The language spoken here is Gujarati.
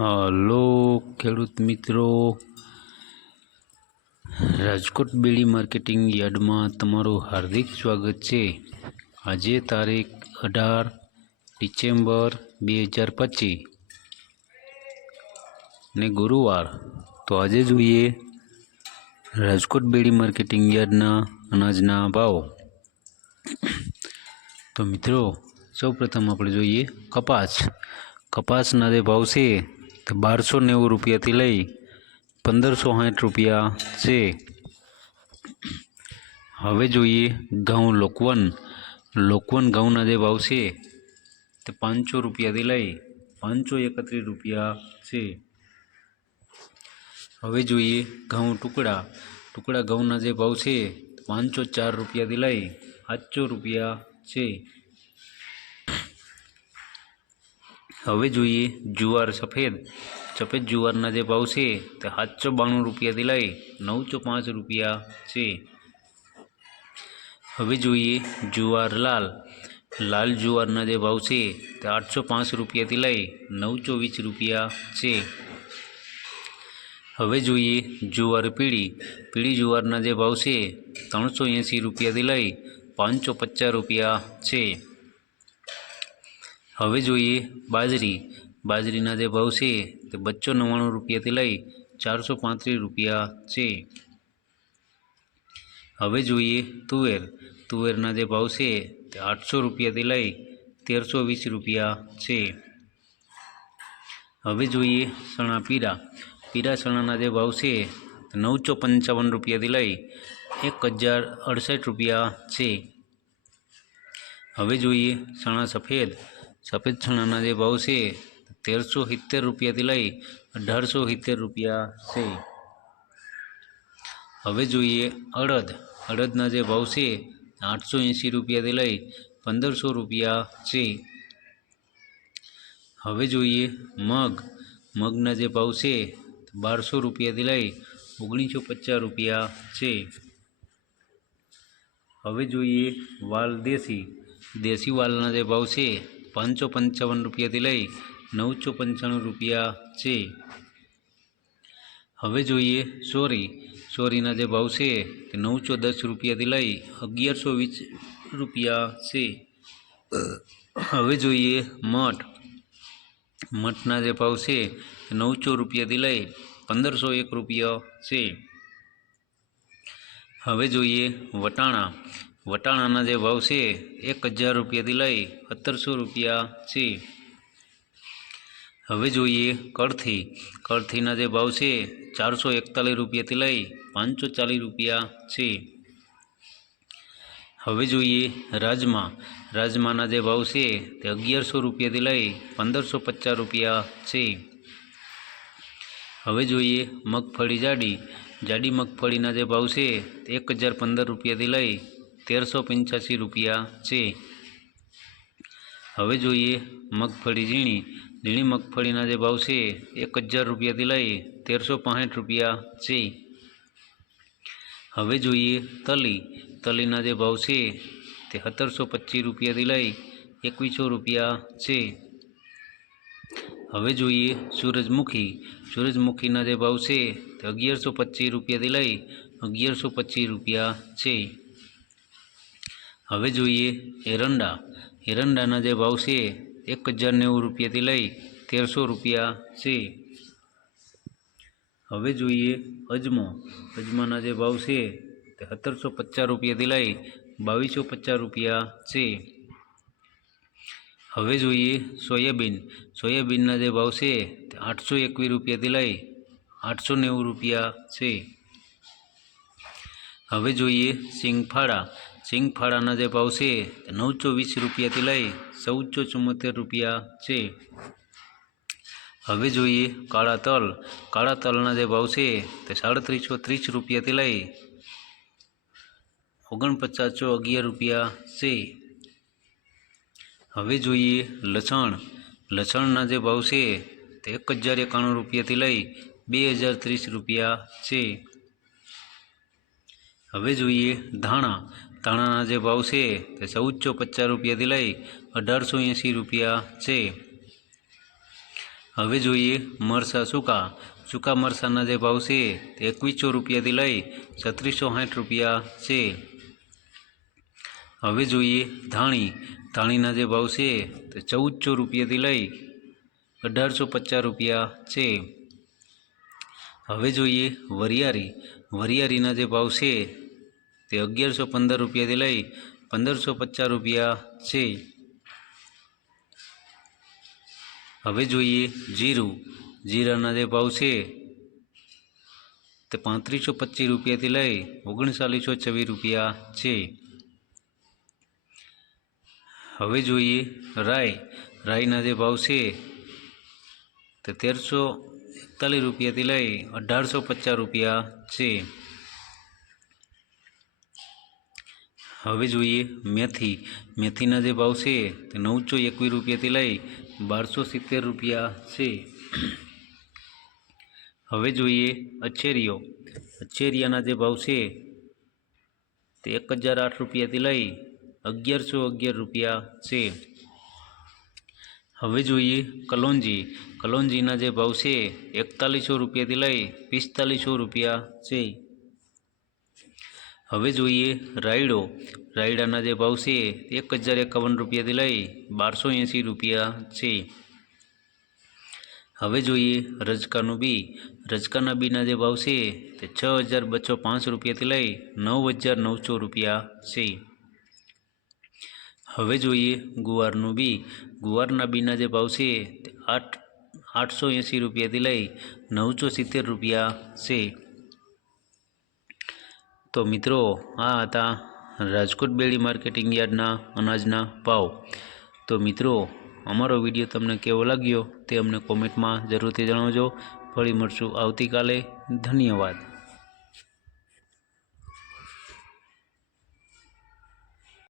હલો ખેડૂત મિત્રો, રાજકોટ બેડી માર્કેટિંગ યાર્ડમાં તમારું હાર્દિક સ્વાગત છે। આજે તારીખ 18 ડિસેમ્બર 2025 ને ગુરુવાર। તો આજે જોઈએ રાજકોટ બેડી માર્કેટિંગ યાર્ડના અનાજના ભાવ। તો મિત્રો સૌપ્રથમ આપણે જોઈએ કપાસના જે ભાવ છે તે 1290 રૂપિયાથી લઈ 1560 રૂપિયા છે। હવે જોઈએ ઘઉં લોકવન ઘઉંના જે ભાવ છે તે 500 રૂપિયાથી લઈ 531 રૂપિયા છે। હવે જોઈએ ઘઉં ટુકડા ઘઉંના જે ભાવ છે 504 રૂપિયાથી લઈ 700 રૂપિયા છે। હવે જોઈએ જુવાર સફેદ જુવારના જે ભાવ છે તે 792 રૂપિયાથી લઈ 905 રૂપિયા છે। હવે જોઈએ જુવાર લાલ જુવારના જે ભાવ છે તે 805 રૂપિયાથી લઈ 920 રૂપિયા છે। હવે જોઈએ જુવાર પીળી જુવારના જે ભાવ છે 380 રૂપિયાથી લઈ 550 રૂપિયા છે। હવે જોઈએ બાજરીના જે ભાવ છે તે 299 રૂપિયાથી લઈ 435 રૂપિયા છે। હવે જોઈએ તુવેરના જે ભાવ છે તે 800 રૂપિયાથી લઈ 1320 રૂપિયા છે। હવે જોઈએ ચણા પીળા ચણાના જે ભાવ છે તે 955 રૂપિયાથી લઈ 1068 રૂપિયા છે। હવે જોઈએ ચણા સફેદ ચણાના જે ભાવ છે 1370 રૂપિયાથી લઈ 1870 રૂપિયા છે। હવે જોઈએ અડદના જે ભાવ છે 880 રૂપિયાથી લઈ 1500 રૂપિયા છે। હવે જોઈએ મગના જે ભાવ છે 1200 રૂપિયાથી લઈ 1950 રૂપિયા છે। હવે જોઈએ વાલ દેશી વાલના જે ભાવ છે 555 રૂપિયાથી લઈ 995 રૂપિયા છે। હવે જોઈએ ચોરીના જે ભાવ છે તે 910 રૂપિયાથી લઈ 1120 રૂપિયા છે। હવે જોઈએ મઠના જે ભાવ છે તે 900 રૂપિયાથી લઈ 1501 રૂપિયા છે। હવે જોઈએ વટાણાના જે ભાવ છે 1000 રૂપિયાથી લઈ 1700 રૂપિયા છે। હવે જોઈએ કળથીના જે ભાવ છે 441 રૂપિયાથી લઈ 540 રૂપિયા છે। હવે જોઈએ રાજમાના જે ભાવ છે તે 1100 રૂપિયાથી લઈ 1550 રૂપિયા છે। હવે જોઈએ મગફળી જાડી મગફળીના જે ભાવ છે તે 1015 રૂપિયાથી લઈ 1385 રૂપિયા છે। હવે જોઈએ મગફળી ઝીણી મગફળીના જે ભાવ છે 1000 રૂપિયાથી લઈ 1365 રૂપિયા છે। હવે જોઈએ તલીના જે ભાવ છે તે 1725 રૂપિયાથી લઈ 2100 રૂપિયા છે। હવે જોઈએ સૂરજમુખીના જે ભાવ છે તે 1125 રૂપિયાથી લઈ 1125 રૂપિયા છે। હવે જોઈએ એરંડાના જે ભાવ છે 1090 રૂપિયાથી લઈ 1300 રૂપિયા છે। હવે જોઈએ અજમાના જે ભાવ છે તે 1750 રૂપિયાથી લઈ 2250 રૂપિયા છે। હવે જોઈએ સોયાબીનના જે ભાવ છે તે 821 રૂપિયાથી લઈ 890 રૂપિયા છે। હવે જોઈએ સિંગફાળાના જે ભાવ છે તે 920 રૂપિયાથી લઈ 1474 રૂપિયા છે। હવે જોઈએ કાળા તલના જે ભાવ છે તે 3730 રૂપિયાથી લઈ 4911 રૂપિયા છે। હવે જોઈએ લસણના જે ભાવ છે તે 1091 રૂપિયાથી લઈ 2030 રૂપિયા છે। હવે જોઈએ ધાણાના જે ભાવ છે તે 1450 રૂપિયાથી લઈ 1880 રૂપિયા છે। હવે જોઈએ મરચાં સૂકા મરચાંના જે ભાવ છે તે 2100 રૂપિયાથી લઈ 3660 રૂપિયા છે. હવે જોઈએ ધાણીના જે ભાવ છે તે 1400 રૂપિયાથી લઈ 1850 રૂપિયા છે. હવે જોઈએ વરિયાળીના જે ભાવ છે તે 1115 રૂપિયાથી લઈ 1550 રૂપિયા છે. હવે જોઈએ જીરાના જે ભાવ છે તે 3525 રૂપિયાથી લઈ 3926 રૂપિયા છે. હવે જોઈએ રાઈના જે ભાવ છે તે 1341 રૂપિયાથી લઈ 1850 રૂપિયા છે. હવે જોઈએ મેથીના જે ભાવ છે તે 921 રૂપિયાથી લઈ 1270 રૂપિયા છે. હવે જોઈએ અચેરિયાના જે ભાવ છે તે 1008 રૂપિયાથી લઈ 1111 રૂપિયા છે. હવે જોઈએ કલોંજીના જે ભાવ છે 4100 રૂપિયાથી લઈ 4500 રૂપિયા છે. હવે જોઈએ રાયડાના જે ભાવ છે 1051 રૂપિયાથી લઈ 1280 રૂપિયા છે. હવે જોઈએ રજકાના બીના જે ભાવ છે તે 6205 રૂપિયાથી લઈ 9900 રૂપિયા છે. હવે જોઈએ ગુવારના બીના જે ભાવ છે તે 880 રૂપિયાથી લઈ 970 રૂપિયા છે. તો મિત્રો આ હતા રાજકોટ બેડી માર્કેટિંગ યાર્ડના અનાજના ભાવ. તો મિત્રો અમારો વિડીયો તમને કેવો લાગ્યો તે અમને કોમેન્ટમાં જરૂરથી જણાવજો. ફરી મળશું આવતીકાલે. ધન્યવાદ.